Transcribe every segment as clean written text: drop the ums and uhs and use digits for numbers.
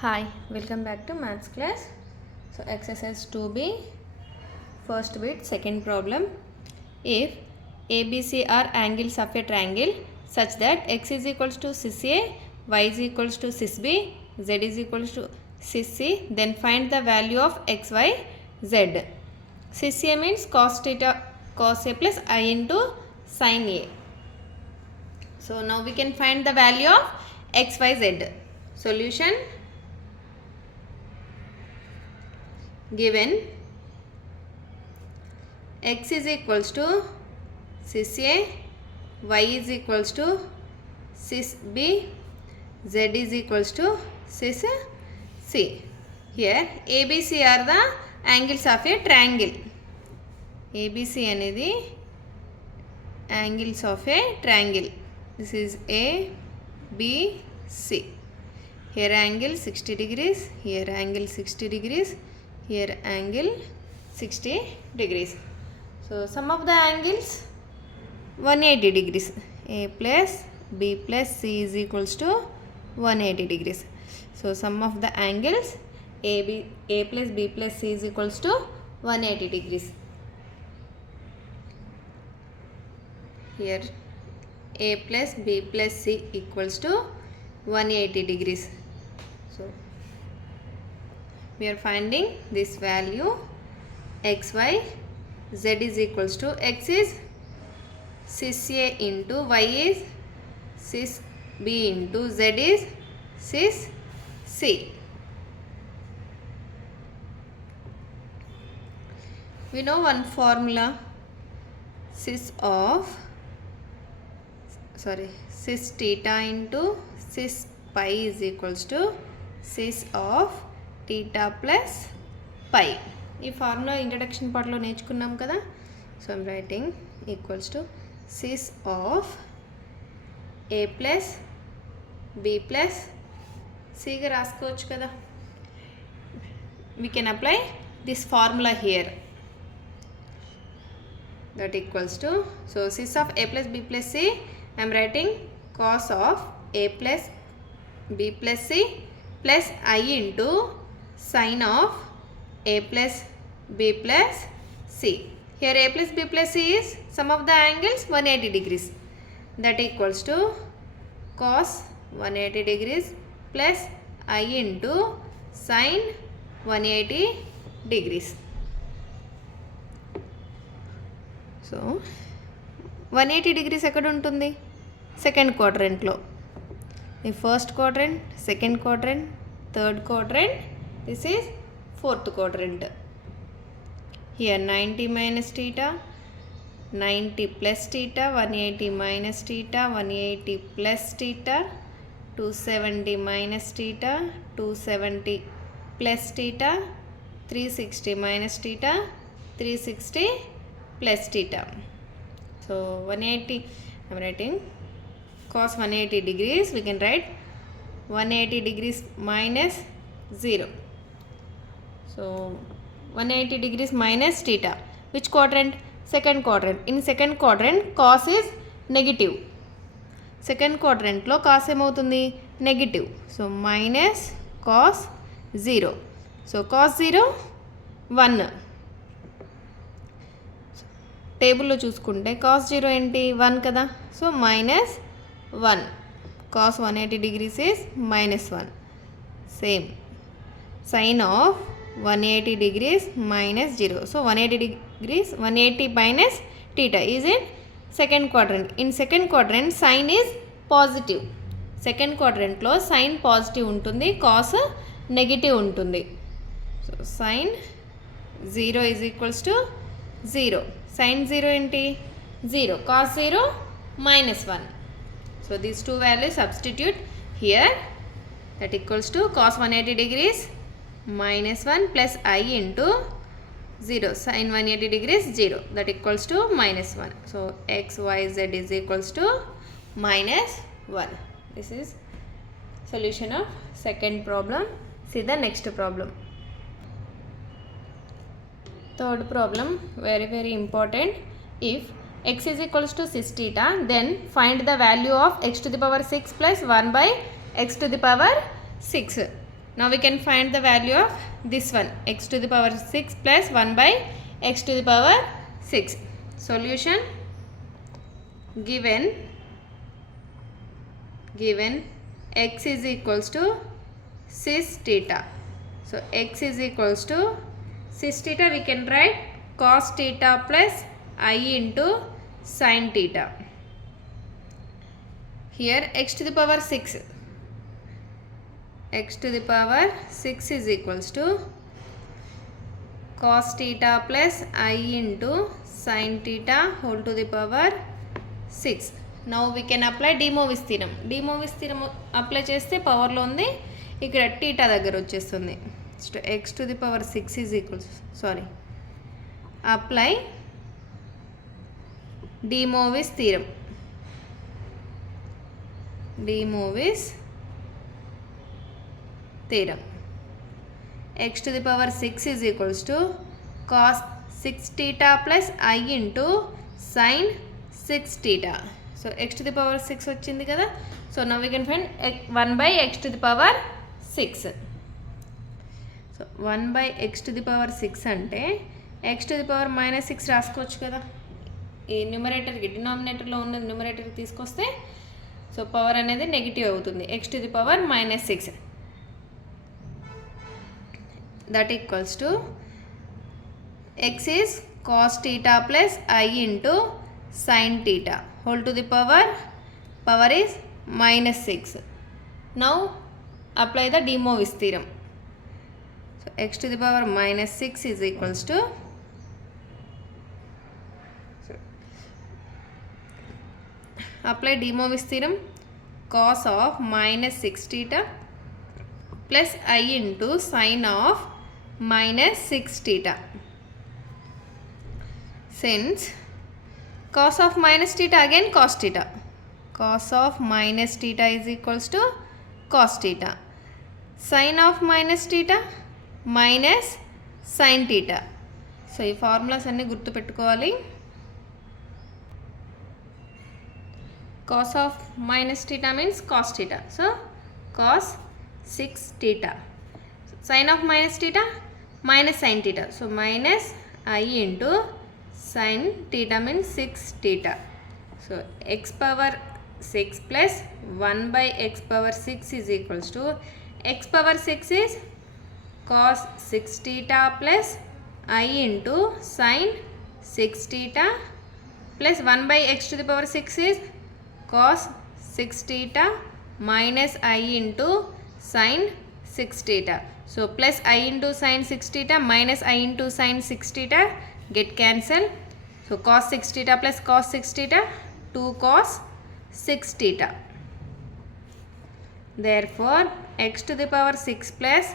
Hi, welcome back to maths class. So exercise 2b, first bit, second problem. If ABC are angles of a triangle such that x is equals to cis A, y is equals to cis B, z is equals to cis C, then find the value of x, y, z. Cis A means cos theta, cos A plus I into sin A. So now we can find the value of x, y, z. Solution: given x is equals to cis A, y is equals to cis B, z is equals to cis C. Here ABC are the angles of a triangle. ABC అనేది angles of a triangle. This is A, B, C. Here angle 60 degrees, here angle 60 degrees, here angle 60 degrees. So sum of the angles 180 degrees. A plus B plus C is equals to 180 degrees. So sum of the angles A plus B plus C is equals to 180 degrees. Here A plus B plus C equals to 180 degrees. So we are finding this value x, y, z is equals to x is cis A into y is cis B into z is cis C. We know one formula, cis theta into cis pi is equals to cis of theta plus pi. ఈ formula introduction పార్ట్లో నేర్చుకున్నాం కదా. So I'm writing equals to cis of A plus B plus సిగా రాసుకోవచ్చు కదా. We can apply this formula here. That equals to, so cis of A plus B plus C I'm writing cos of A plus B plus C plus i into sin of A plus B plus C. Here A plus B plus C is sum of the angles 180 degrees. That equals to cos 180 degrees plus I into sin 180 degrees. So 180 degrees ekkada untundi? Second quadrant lo. The first quadrant, second quadrant, third quadrant. This is fourth quadrant. Here 90 minus theta, 90 plus theta, 180 minus theta, 180 plus theta, 270 minus theta, 270 plus theta, 360 minus theta, 360 plus theta. So 180, I am writing cos 180 degrees. We can write 180 degrees minus 0. So 180 degrees minus theta. Which quadrant? Second quadrant. In second quadrant cos is negative. Second quadrant lo cos ఏమవుతుంది? Negative. So minus cos 0. So cos 0 1. టేబుల్లో చూసుకుంటే cos 0 ఏంటి? 1 కదా. So minus 1. Cos 180 degrees is minus 1. Same. Sin of 180 degrees minus 0. So 180 degrees, 180 minus theta is in second quadrant. In second quadrant sin is positive. Second quadrant lo sin positive untundi, cos negative untundi. So sin 0 is equals to 0. Sin 0 enti 0. Cos 0 minus 1. So these two values substitute here. That equals to cos 180 degrees minus 1 plus I into 0. Sin 180 degrees 0. That equals to minus 1. So x, y, z is equals to minus 1. This is solution of second problem. See the next problem. Third problem, very important. If x is equals to cis theta, then find the value of x to the power 6 plus 1 by x to the power 6. Now we can find the value of this one, x to the power 6 plus 1 by x to the power 6. Solution, given x is equals to cis theta. So x is equals to cis theta, we can write cos theta plus I into sin theta. Here x to the power 6. X to the power 6 is equals to cos theta plus I into sin theta whole to the power 6. Now we can apply de Moivre's theorem. De Moivre's theorem apply చేస్తే power లో ఉంది, ఇక్కడ theta దగ్గర వచ్చేస్తుంది. So x to the power 6 is equals, apply de Moivre's theorem. De Moivre's theorem. X to the power 6 is equals to cos 6 theta plus I into sin 6 theta. So x to the power 6 వచ్చింది కదా. So now we can find 1 by x to the power 6. So 1 by x to the power 6 అంటే x to the power minus 6 రాసుకోవచ్చు కదా. ఈ న్యూమరేటర్కి డినామినేటర్లో ఉన్న న్యూమరేటర్కి తీసుకొస్తే so power అనేది negative అవుతుంది. x to the power minus 6. That equals to x is cos theta plus I into sin theta whole to the power is minus 6. Now apply the de Moivre's theorem. So x to the power minus 6 is equals to apply de Moivre's theorem, cos of minus 6 theta plus I into sin of minus 6 theta. Since cos of minus theta again cos theta, cos of minus theta is equals to cos theta, sin of minus theta minus sin theta. So ఈ formulas అన్నీ గుర్తుపెట్టుకోవాలి. Cos of minus theta means cos theta, so cos 6 theta. Sin of minus theta minus sin theta, so minus I into sin theta means 6 theta. So x power 6 plus 1 by x power 6 is equals to x power 6 is cos 6 theta plus I into sin 6 theta plus 1 by x to the power 6 is cos 6 theta minus I into sin 6 theta. So plus I into sin 6 theta minus I into sin 6 theta get cancel. So cos 6 theta plus cos 6 theta 2 cos 6 theta. Therefore x to the power 6 plus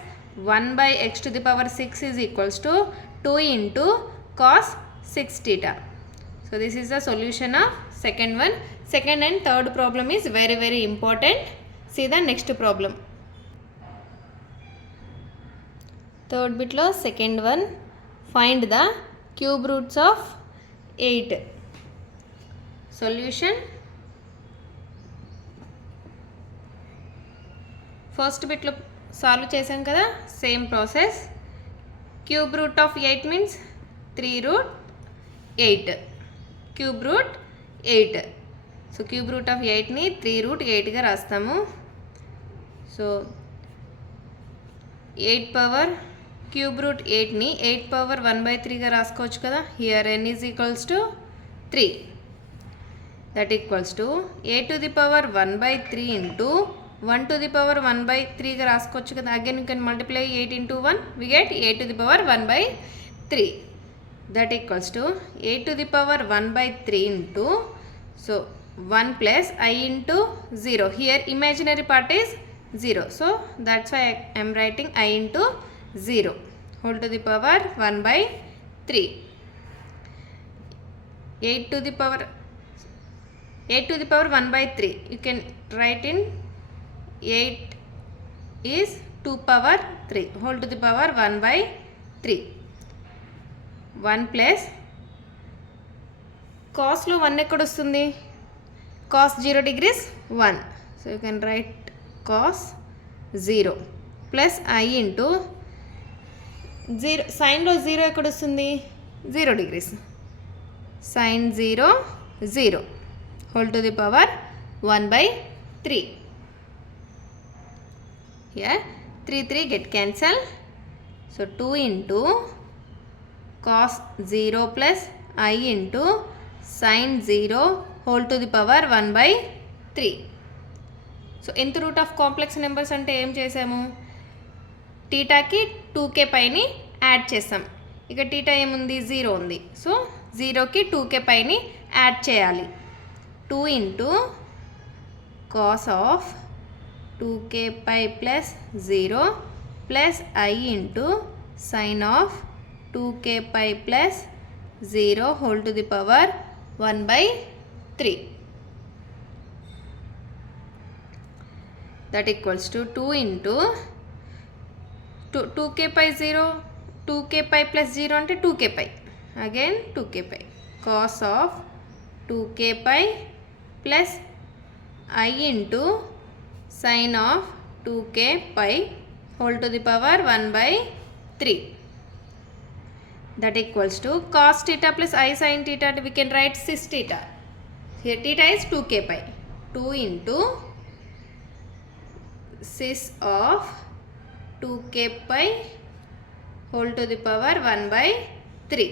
1 by x to the power 6 is equals to 2 into cos 6 theta. So this is the solution of second one. Second and third problem is very very important. See the next problem. Third bit lo second one, find the cube roots of 8. Solution, first bit lo solve chesam kada, same process. Cube root of 8 means 3 root 8, cube root 8. So cube root of 8 ni 3 root 8 ga rastamu. So 8 power cube root 8 ni 8 power 1 by 3 ga raskochu kada. Here n is equals to 3. That equals to a to the power 1 by 3 into 1 to the power 1 by 3 ga raskochu kada. Again you can multiply 8 into 1, we get a to the power 1 by 3. That equals to a to the power 1 by 3 into, so 1 plus I into 0. Here imaginary part is 0. So that's why I am writing I into 0 whole to the power 1 by 3. 8 to the power 1 by 3. You can write in 8 is 2 power 3 whole to the power 1 by 3. 1 plus cos లో 1 ఎక్కడ వస్తుంది, cos 0 degrees 1. So you can write cos 0 plus i into zero, సైన్లో zero ఎక్కడ వస్తుంది, 0 degrees, sin 0 0 whole to the power 1/3. Here 3 get cancel, so 2 into cos 0 plus I into sin 0 whole to the power 1/3. So nth root of complex numbers అంటే ఏం చేసాము, టీటాకి 2k పైని add చేసాం. ఇక theta ఏముంది, 0 ఉంది. సో 0కి 2k పైని యాడ్ చేయాలి. 2 into cos of 2k pi plus 0 plus I into sine of 2k pi plus 0 whole to the power 1/3. That equals to 2 into 2k pi 0, 2k pi plus 0 అంటే 2k pi, again 2k pi, cos of 2k pi plus I into sin of 2k pi whole to the power 1/3. That equals to cos theta plus I sin theta, we can write cis theta. Here theta is 2k pi, 2 into cis of 2k pi whole to the power 1/3.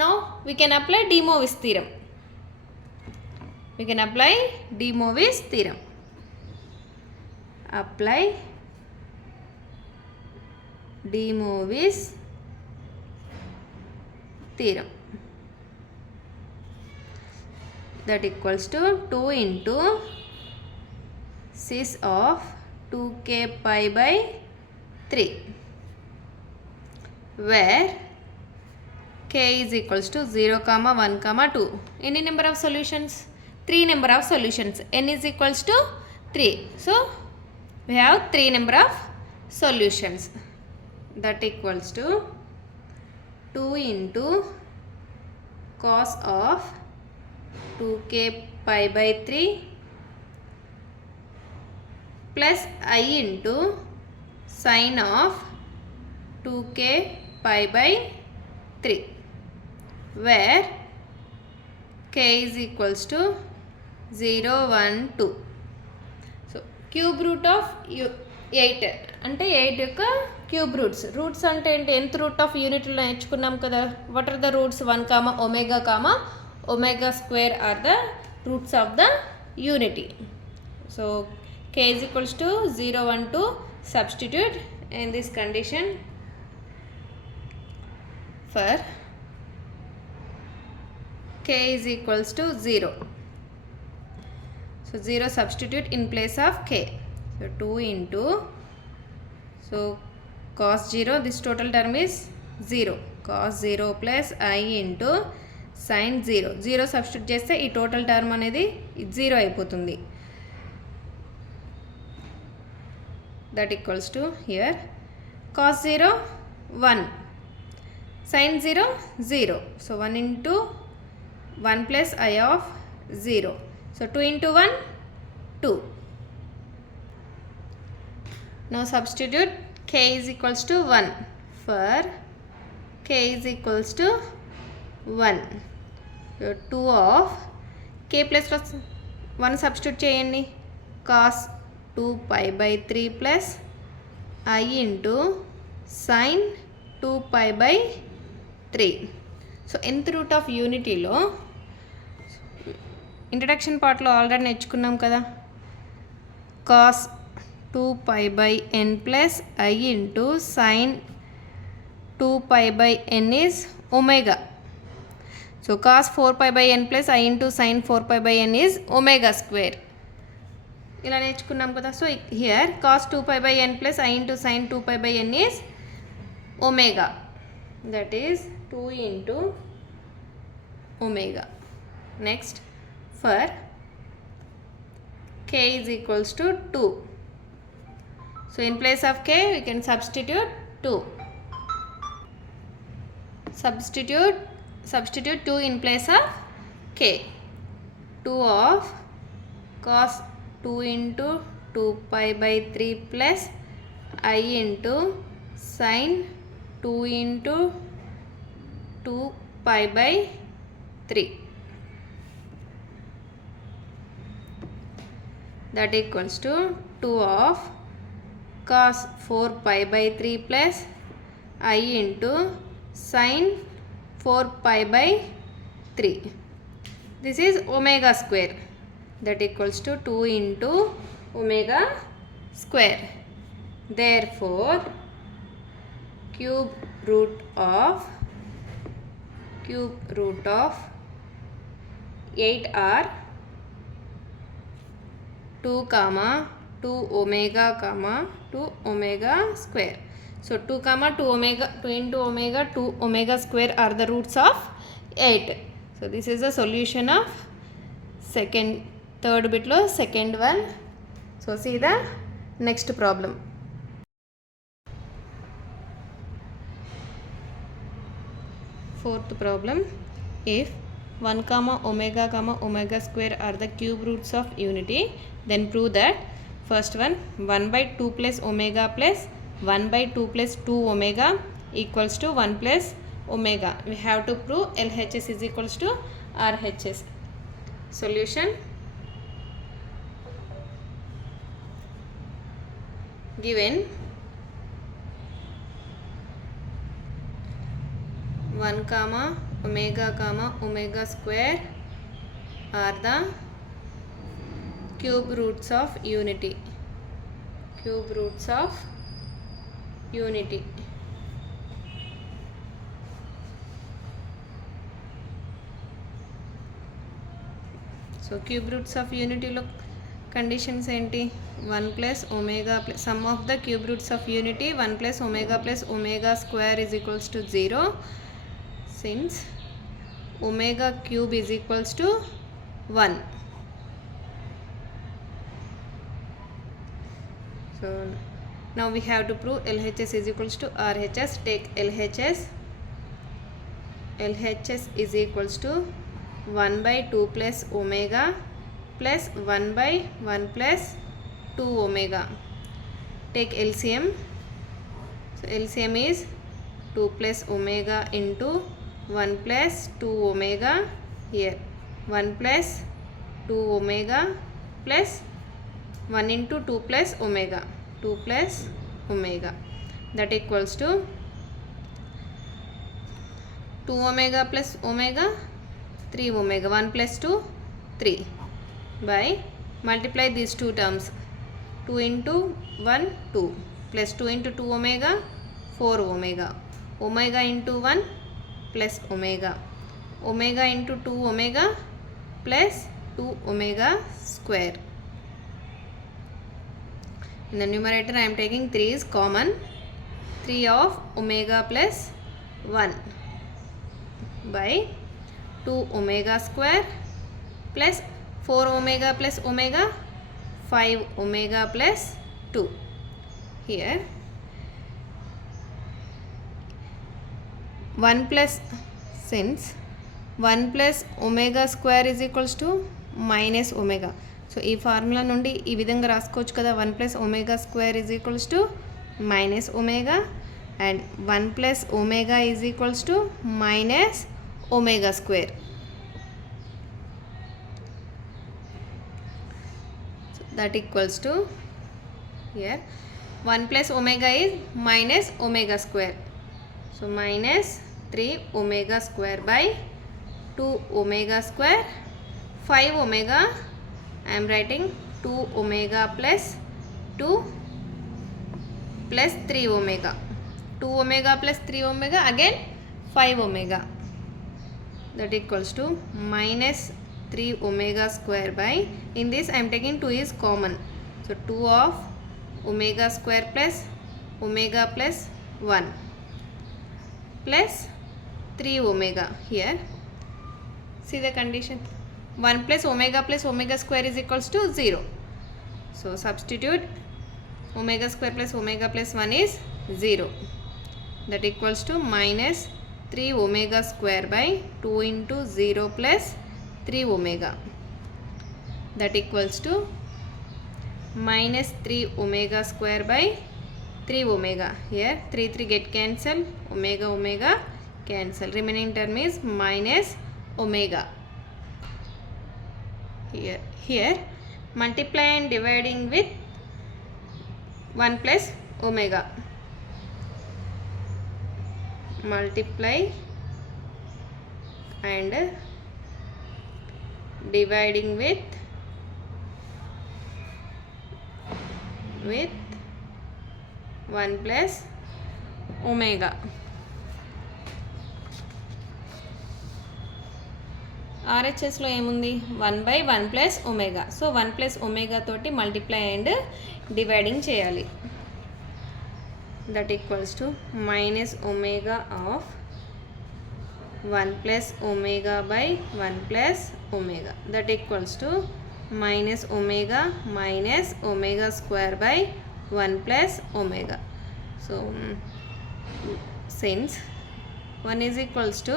Now we can apply de Moivre's theorem. We can apply de Moivre's theorem. Apply de Moivre's theorem. That equals to 2 into cis of 2k pi by 3, where k is equals to 0, 1, 2. Any number of solutions? 3 number of solutions. N is equals to 3. So we have 3 number of solutions. That equals to 2 into cos of 2k pi by 3 plus I into sin of 2k pi by 3, where k is equals to 0, 1, 2. So cube root of 8 అంటే 8 యొక్క cube roots. Roots అంటే ఏంటి, nth root of యూనిట్లో నేర్చుకున్నాం కదా. What are the roots, 1, omega square are the roots of the unity. So k is equals to 0, 1, 2. Substitute in this condition for k is equals to 0. So 0 substitute in place of k. So 2 into, so cos 0, this total term is 0, cos 0 plus I into sin 0. 0 substitute చేస్తే ఈ total term అనేది 0 అయిపోతుంది. That equals to here cos 0 1, sin 0 0. So 1 into 1 plus I of 0. So 2 into 1 2. Now substitute k is equals to 1 for k is equals to 1. So 2 of k plus 1 substitute చేయండి, cos 2 pi by 3 plus I into sin 2 pi by 3. So nth root of యూనిటీలో introduction పార్ట్లో already నేర్చుకున్నాం కదా. cos 2 pi by n plus I into sin 2 pi by n is omega. So cos 4 pi by n plus I into sin 4 pi by n is omega square. ఇలా నేర్చుకున్నాం కదా. So here cos 2 pi by n plus I into sin 2 pi by n is omega. That is 2 into omega. Next, for k is equals to 2. So in place of k we can substitute 2. Substitute 2 in place of k. 2 of cos 2 into 2 pi by 3 plus I into sine 2 into 2 pi by 3, that equals to 2 of cos 4 pi by 3 plus I into sine 4 pi by 3. This is omega square, that equals to 2 into omega square. Therefore cube root of 8 are 2 comma 2 omega comma 2 omega square. So 2 comma 2 omega 2 into omega 2 omega square are the roots of 8. So this is the solution of third bit lo second one. So see the next problem. Fourth problem, if 1 comma omega square are the cube roots of unity, then prove that first one 1 by 2 plus omega plus 1 by 2 plus 2 omega equals to 1 plus omega. We have to prove LHS is equals to RHS. Solution, given 1 comma omega square are the cube roots of unity. So cube roots of unity lo conditions enti, 1 plus omega plus sum of the cube roots of unity 1 plus omega square is equals to 0, since omega cube is equals to 1. So now we have to prove LHS is equals to RHS. Take LHS is equals to 1 by 2 plus omega plus 1 by 1 plus 2 omega. Take LCM. So LCM is 2 plus omega into 1 plus 2 omega, here 1 plus 2 omega plus 1 into 2 plus omega, 2 plus omega, that equals to 2 omega plus omega 3 omega, 1 plus 2 3, by multiply these two terms, 2 into 1 2 plus 2 into 2 omega 4 omega, omega into 1 plus omega into 2 omega plus 2 omega square. In the numerator I am taking 3 is common, 3 of omega plus 1 by 2 omega square plus 4 omega plus omega 5 omega plus 2. Here 1 plus, since 1 plus omega square is equals to minus omega, so ఈ formula నుండి ఈ విధంగా రాసుకోవచ్చు కదా, 1 plus omega square is equals to minus omega and 1 plus omega is equals to minus omega square. That equals to, here 1 plus omega is minus omega square, so minus 3 omega square by 2 omega square 5 omega, I am writing 2 omega plus 2 plus 3 omega, 2 omega plus 3 omega again 5 omega, that equals to minus 3 omega square by, in this I am taking 2 is common, so 2 of omega square plus omega plus 1 plus 3 omega. Here see the condition, 1 plus omega square is equals to 0, so substitute omega square plus omega plus 1 is 0, that equals to minus 3 omega square by 2 into 0 plus 3 omega, that equals to minus 3 omega square by 3 omega. Here 3 get cancel, omega cancel. Remaining term is minus omega. Here multiply and dividing with 1 plus omega. Multiply and dividing with 1 plus omega. RHSలో ఏముంది 1/1 plus omega. So 1 plus omega తోటి multiply and dividing చేయాలి. That equals to minus omega of 1 plus omega by 1 plus omega. That equals to minus omega square by 1 plus omega. So since 1 is equals to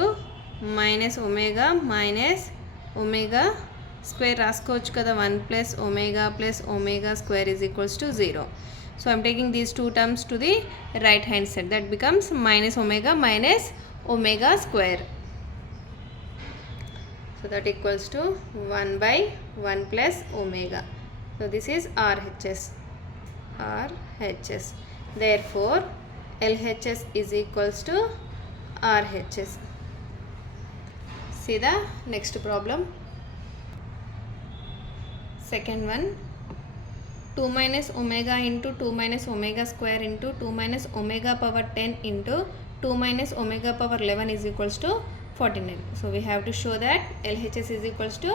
minus omega square raskochu kada, 1 plus omega square is equals to 0. So I am taking these two terms to the right hand side. That becomes minus omega square. So that equals to 1/1 plus omega. So this is RHS. Therefore LHS is equals to RHS. See the next problem. Second one, 2 minus omega into 2 minus omega square into 2 minus omega power 10 into 2 minus omega power 11 is equals to 49. So we have to show that LHS is equals to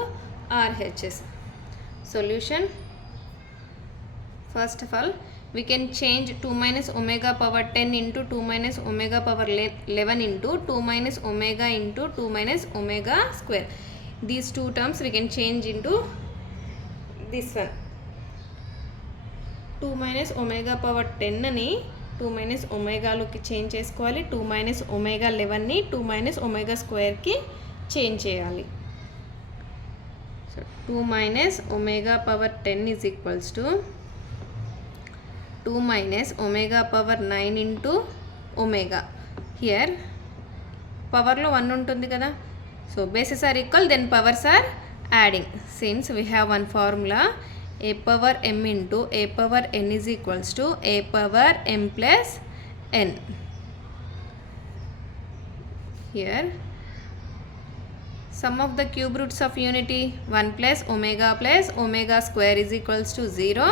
RHS. Solution. First of all, we can change 2 minus omega power 10 into 2 minus omega power 11 into 2 minus omega into 2 minus omega square. These two terms we can change into this one. 2 minus omega power 10 ni 2 minus omega లోకి change చేసుకోవాలి. 2 minus omega 11 ని 2 minus omega square కి change చేయాలి. So 2 minus omega power 10 is equals to 2 minus omega power 9 into omega. Here power లో 1 ఉంటుంది కదా. So bases are equal, then powers are adding. Since we have one formula, a power m into a power n is equals to a power m plus n. Here sum of the cube roots of unity 1 plus omega square is equals to 0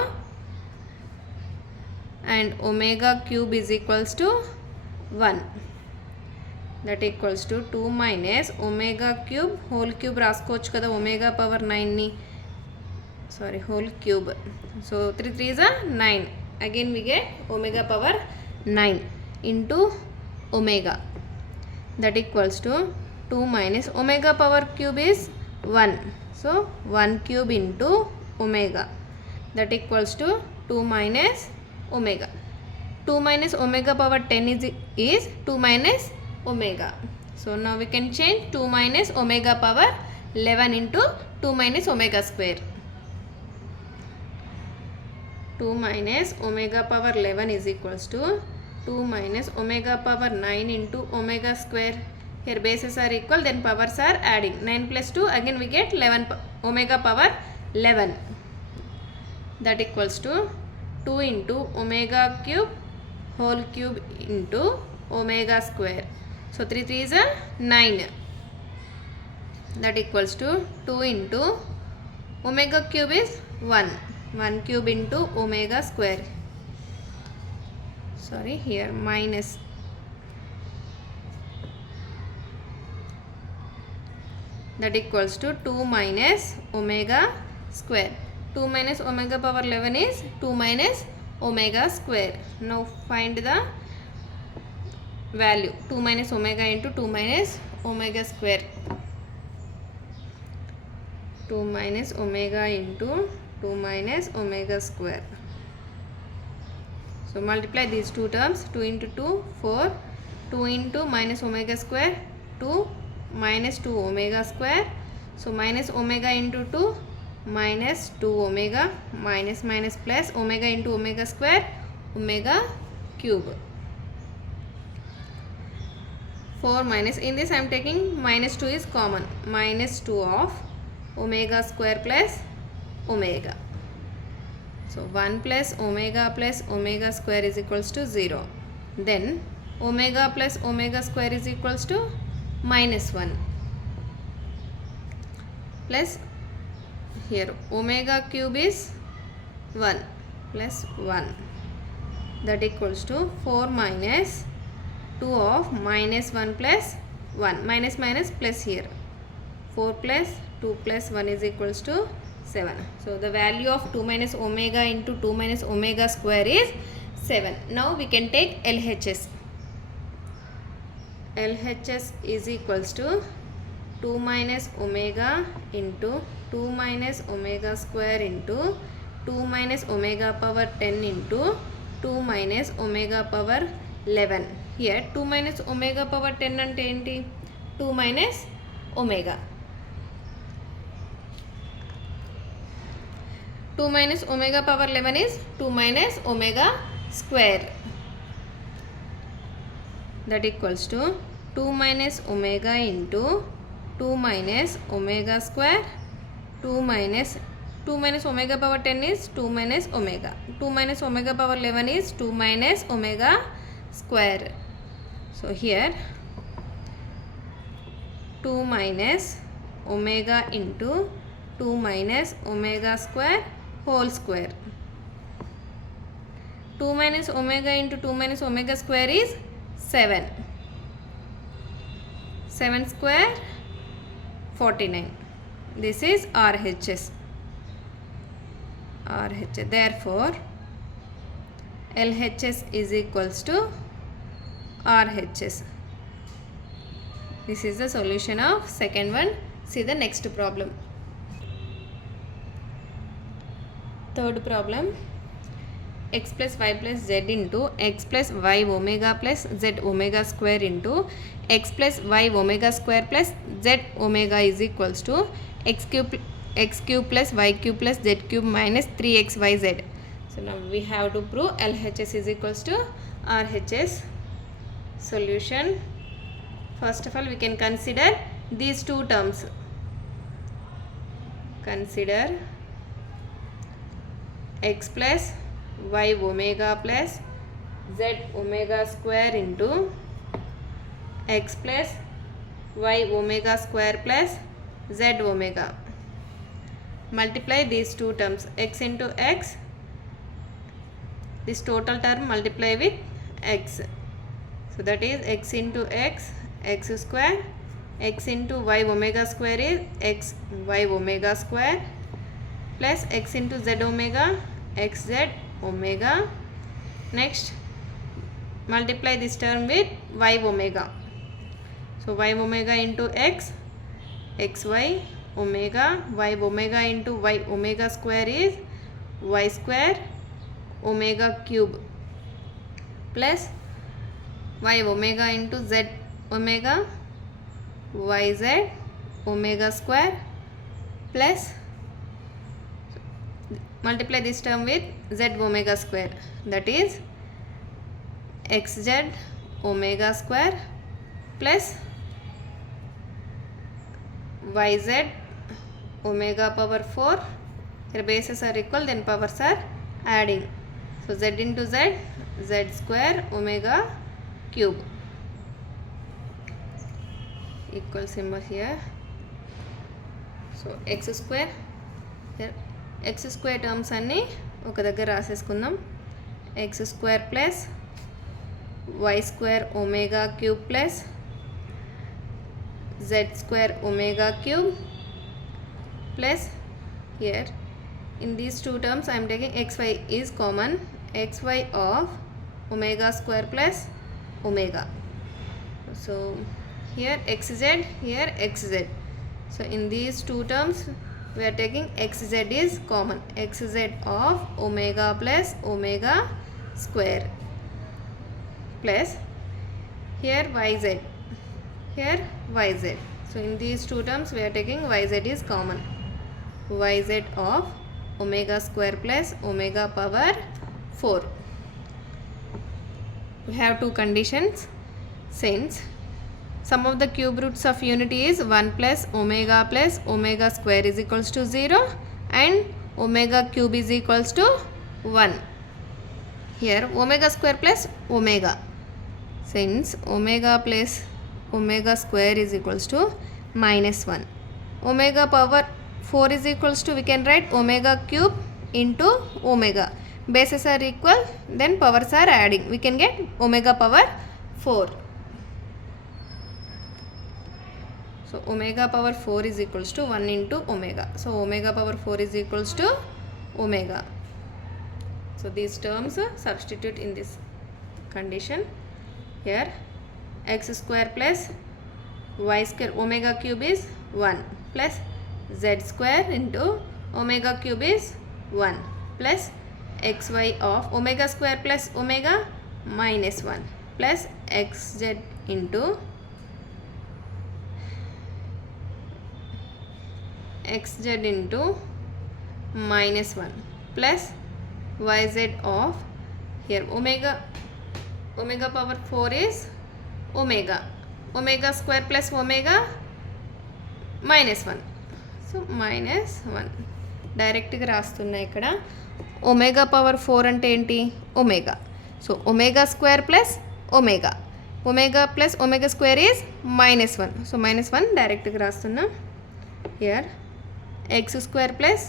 and omega cube is equals to 1. That equals to 2 minus omega cube whole cube రాసుకోవచ్చు కదా, omega power 9 ని, sorry, whole cube. So 3 3s are 9. Again we get omega power 9 into omega. That equals to 2 minus omega power cube is 1. So 1 cube into omega. That equals to 2 minus omega. 2 minus omega power 10 is 2 minus omega. So now we can change 2 minus omega power 11 into 2 minus omega square. 2 minus omega power 11 is equals to 2 minus omega power 9 into omega square. Here bases are equal, then powers are adding. 9 plus 2, again we get 11 omega power 11. That equals to 2 into omega cube whole cube into omega square. So 3 3s are 9. That equals to 2 into omega cube is 1. 1 cube into omega square. Sorry, here minus. That equals to 2 minus omega square. 2 minus omega power 11 is 2 minus omega square. Now find the value. 2 minus omega into 2 minus omega square. 2 minus omega into 2 minus omega square. So multiply these two terms. 2 into 2, 4. 2 into minus omega square, 2 minus 2 omega square. So minus omega into 2 minus 2 omega minus plus omega into omega square, omega cube. 4 minus, in this I am taking minus 2 is common, minus 2 of omega square plus omega. So 1 plus omega square is equals to 0. Then omega plus omega square is equals to minus 1 plus here omega cube is 1 plus 1, that equals to 4 minus 2 of minus 1 plus 1, minus minus plus here 4 plus 2 plus 1 is equals to 7. So the value of 2 minus omega into 2 minus omega square is 7. Now we can take LHS. LHS is equals to 2 minus omega into 2 minus omega square into 2 minus omega power 10 into 2 minus omega power 11. Here 2 minus omega power 10 ante enti? 2 minus omega. 2 minus omega power 11 is 2 minus omega square. That equals to 2 minus omega into 2 minus omega square, 2 minus omega power 10 is 2 minus omega. 2 minus omega power 11 is 2 minus omega square. So here 2 minus omega into 2 minus omega square whole square. 2 minus omega into 2 minus omega square is 7. 7 square 49. This is RHS. Therefore LHS is equals to RHS. This is the solution of second one. See the next problem. Third problem, x plus y plus z into x plus y omega plus z omega square into x plus y omega square plus z omega is equals to x cube plus y cube plus z cube minus 3xyz. So now we have to prove LHS is equals to RHS. Solution. First of all, we can consider these two terms. Consider x plus y omega plus z omega square into x plus y omega square plus z omega. Multiply these two terms, x into x, this total term multiply with x. So that is x into x, x square, x into y omega square is x y omega square plus x into z omega, x z omega. Next multiply this term with y omega. So y omega into x, xy omega, y omega into y omega square is y square omega cube plus y omega into z omega, yz omega square plus multiply this term with z omega square, that is xz omega square plus yz omega power 4. Here bases are equal, then powers are adding. So z into z, z square omega cube. Equal symbol here. So x square, here x square terms అన్ని ఒక దగ్గర రాసేసుకుందాం. x square plus y square omega cube plus z square omega cube plus here in these two terms I am taking xy is common, xy of omega square plus omega. So here xz, here xz. So in these two terms we are taking xz is common, xz of omega plus omega square plus here yz, here yz. So in these two terms we are taking yz is common, yz of omega square plus omega power 4 we have two conditions. Since sum of the cube roots of unity is 1 plus omega square is equals to 0 and omega cube is equals to 1. Here omega square plus omega. Since omega plus omega square is equals to minus 1. Omega power 4 is equals to, we can write omega cube into omega. Bases are equal, then powers are adding. We can get omega power 4. So omega power 4 is equals to 1 into omega. So omega power 4 is equals to omega. So these terms substitute in this condition. Here x square plus y square omega cube is 1 plus z square into omega cube is 1 plus xy of omega square plus omega minus 1 plus xz into xz into minus 1 plus yz of, here omega power 4 is omega square plus omega minus 1. So minus 1 డైరెక్ట్గా రాస్తున్నా ఇక్కడ. Omega power 4 అంటే ఏంటి? Omega. So omega square plus omega plus omega square is minus 1. So minus 1 డైరెక్ట్గా రాస్తున్నా. Here x square plus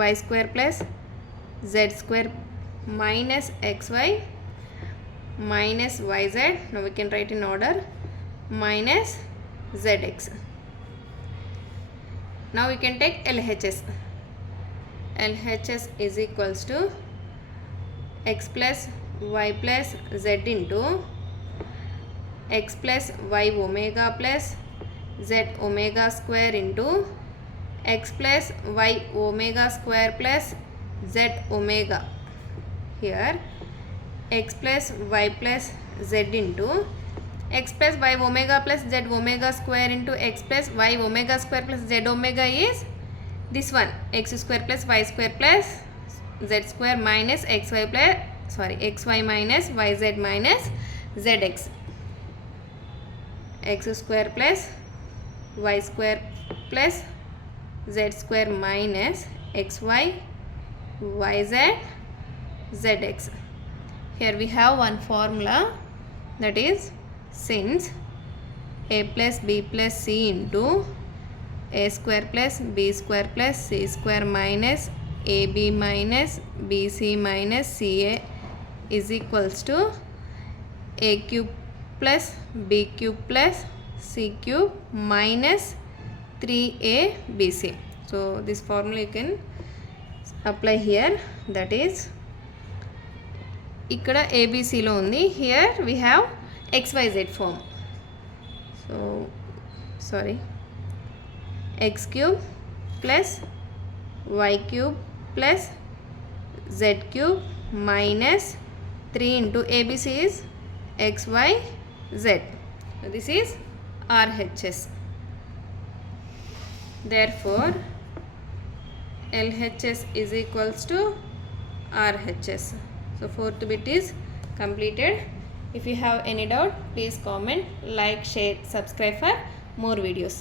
y square plus z square minus xy minus yz. Now we can write in order minus zx. Now we can take LHS. LHS is equals to x plus y plus z into x plus y omega plus z omega square into x plus y omega square plus z omega. Here x plus y plus z into x plus y omega plus z omega square into x plus y omega square plus z omega is this one, x square plus y square plus z square minus xy minus yz minus zx. X square plus y square plus z square minus xy yz zx. Here we have one formula, that is since a plus b plus c into a square plus b square plus c square minus ab minus bc minus ca is equals to a cube plus b cube plus c cube minus 3abc. So this formula you can apply here, that is ఇక్కడ ఏబిసిలో ఉంది. Here we have XYZ form. So sorry x cube plus y cube plus z cube minus 3 into ABC is XYZ. This is RHS. Therefore LHS is equals to RHS. So fourth bit is completed. If you have any doubt, please comment, like, share, subscribe for more videos.